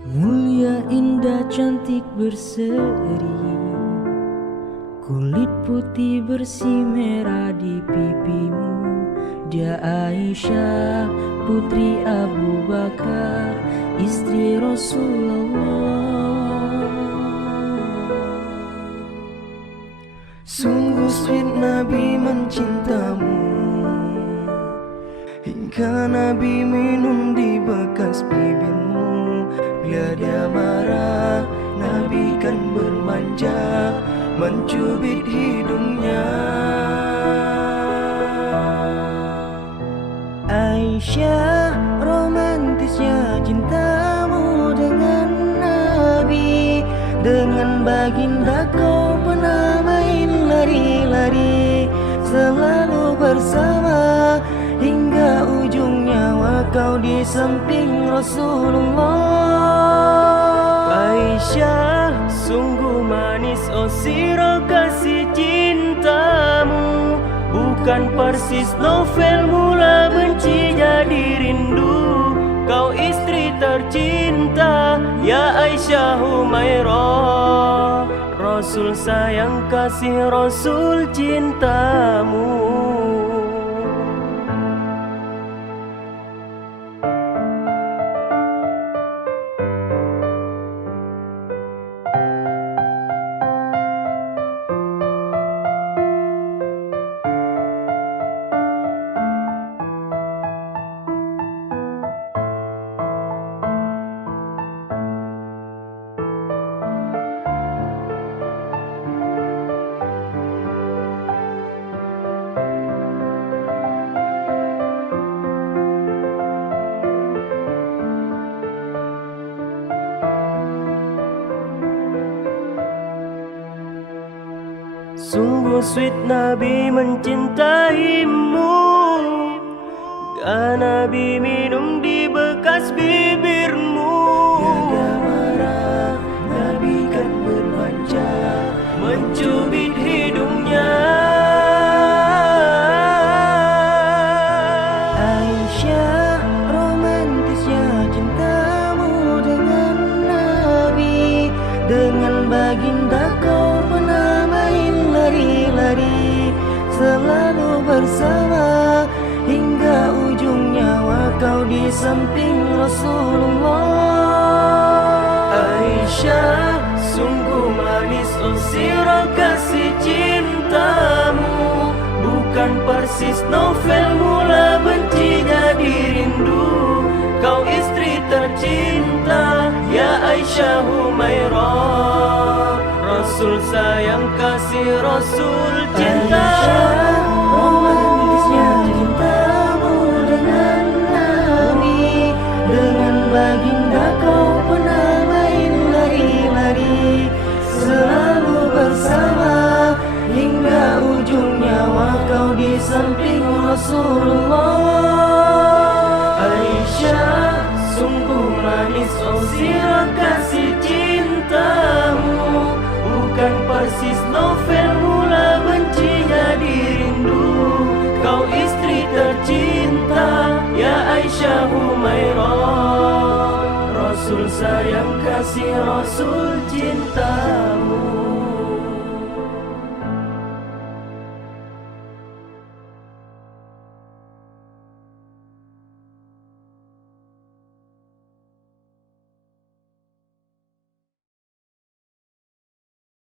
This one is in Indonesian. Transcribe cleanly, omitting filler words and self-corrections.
Mulia, indah, cantik, berseri, kulit putih bersih merah di pipimu. Dia Aisyah, putri Abu Bakar, istri Rasulullah. Sungguh sweet Nabi mencintamu, hingga Nabi minum di bekas bibirmu. Bila dia marah, Nabi kan bermanja, mencubit hidungnya. Aisyah, romantisnya cintamu dengan Nabi. Dengan baginda kau pernah main lari-lari, selalu bersama hingga ujung nyawa kau di samping Rasulullah. Aisyah, sungguh manis oh sirah kasih cintamu, bukan persis novel mula benci jadi rindu. Kau istri tercinta, ya Aisyah Humairah, Rasul sayang kasih Rasul cintamu. Sungguh sweet Nabi mencintaimu, dan Nabi minum di bekas bibirmu. Dia marah, Nabi kan bermanja, mencubit hidungnya. Aisyah, romantisnya cintamu dengan Nabi. Dengan baginda kau pernah main lari-lari, selalu bersama hingga ujung nyawa kau di samping Rasulullah. Aisyah, sungguh manis oh sirah kasih cintamu, bukan persis novel mula benci jadi rindu. Kau istri tercinta, ya Aisyah Humairah, Rasul sayang kasih Rasul cintamu. Romantisnya cintamu dengan Nabi. Dengan baginda kau pernah main lari-lari, selalu bersama hingga ujung nyawa kau di samping Rasulullah. Aisyah, sungguh manis oh sirah kasih cintamu, bukan persis novel mula benci jadi rindu. Kau istri tercinta, ya Aisyah Humairah, Rasul sayang kasih Rasul cintamu.